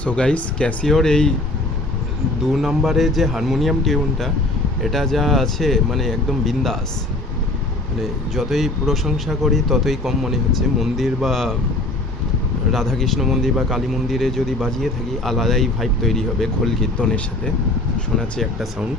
So guys, ক্যাসিওর এই 2 নম্বরে যে হারমোনিয়াম টিউনটা, এটা যা আছে মানে একদম বিন্দাস। মানে যতই প্রশংসা করি ততই কম মনে হচ্ছে। মন্দির বা রাধাকৃষ্ণ মন্দির বা কালী মন্দিরে যদি বাজিয়ে থাকি, আলাদাই ভাইব তৈরি হবে খোল কীর্তনের সাথে। শোনাচ্ছি একটা সাউন্ড।